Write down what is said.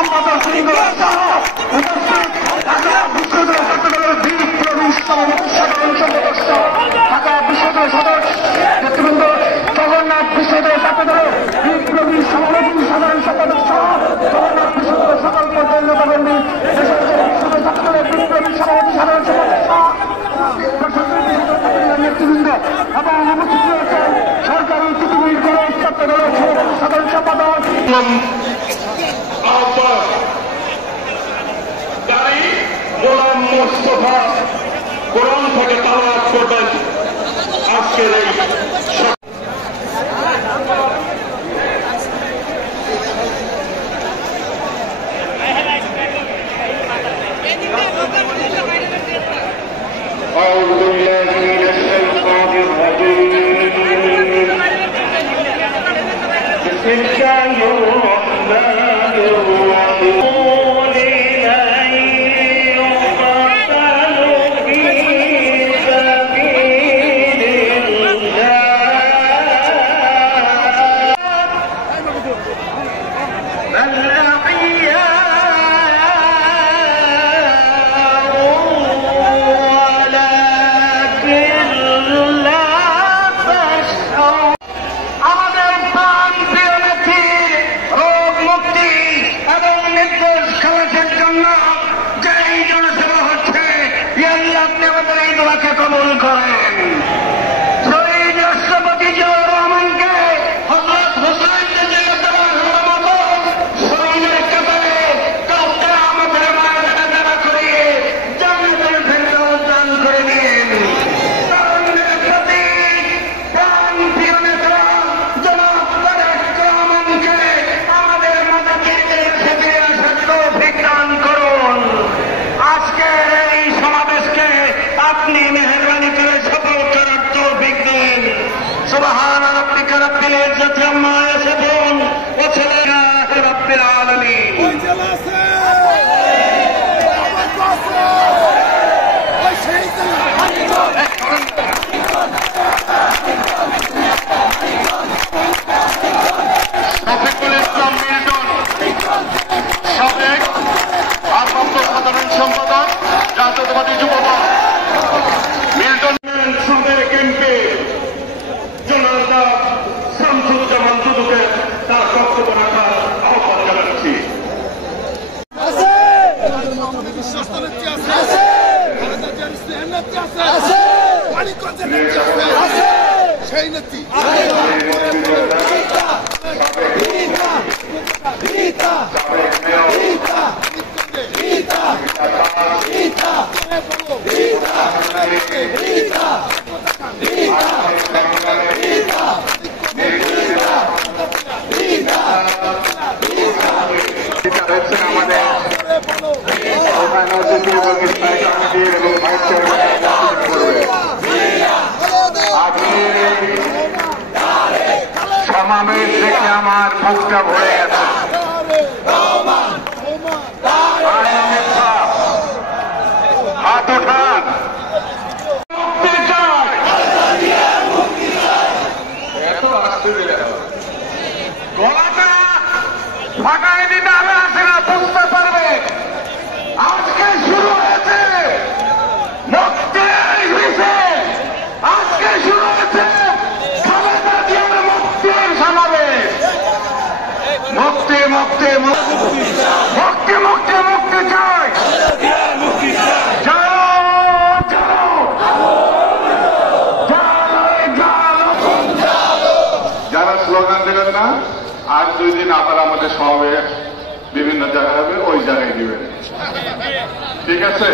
সম্পাদক ঢাকা বিশ্ববিদ্যালয় চট্টগ্রামের বিপ্লবী সভাপতি সাধারণ সম্পাদক সহ ঢাকা বিশ্ববিদ্যালয় সদস্য নেতৃবৃন্দ, জগন্নাথ বিশ্ববিদ্যালয় চট্টগ্রামের বিপ্লবী সভাপতি সাধারণ সম্পাদক সহ জগন্নাথ বিশ্ববিদ্যালয় সকল পর্যায়ের নেতাকর্মী, চট্টগ্রামের বিপ্লবী সভাপতি সাধারণ সম্পাদক সহ নেতৃবৃন্দ এবং উপস্থিত রয়েছেন সরকারি চিঠিগুলির কলেজ চট্টগ্রামের সাধারণ সম্পাদক গোলাম মোস্তফা কোরআন থেকে তালাওয়াত করবেন আজকের এই কবুল করেন। শহীদ রাষ্ট্রপতি জিয়াউর রহমানকে হযরত হুসাইনের মতো শহীদের কাতারে কাউকে আমাদের মায়ের দ্বারা করিয়ে জান্নাতুল ফেরদাউস দান করে দিন। তারুণ্যের প্রতি প্রাণ প্রিয় নেতা জনাব তারেক রহমানকে আমাদের মাঝে থেকে ফিরে আসার তৌফিক দান করুন। আজকের এই সমাবেশকে আপনি মেহরবানি করে সফল করার তৌফিক দিন। সুবহান রাব্বিকা রাব্বিল ইজ্জাতি আম্মা ইয়াসিফুন ওয়া সালামুন রাব্বিল আলামিন। শফিকুল ইসলাম মিল্টন, সাবেক ভারপ্রাপ্ত সাধারণ সম্পাদক, জাতীয়তাবাদী যুব দল মিল্টন, সাবেক এমপি জনতা শামসুজ্জামান দুদুকে তার বক্তব্য রাখার আহ্বান জানাচ্ছি। সেই নেত্রী সমাবেশ দেখে আমার বুকটা ভরে গেছে। হাত উঠান, গলাটা ফাটাই দিতে হবে, আসে না বুঝতে পারবে। আজকে শুরু হয়েছে মুক্তির মিছিল, আজকে শুরু হয়েছে খালেদা জিয়ার মুক্তির সমাবেশ। মুক্তি মুক্তি মুক্তি মুক্তি মুক্তি চাই, যারা স্লোগান দিলেন না, আজ 2 দিন আবার আমাদের সমাবেশ বিভিন্ন জায়গায় হবে, ওই জায়গায় দিবেন, ঠিক আছে?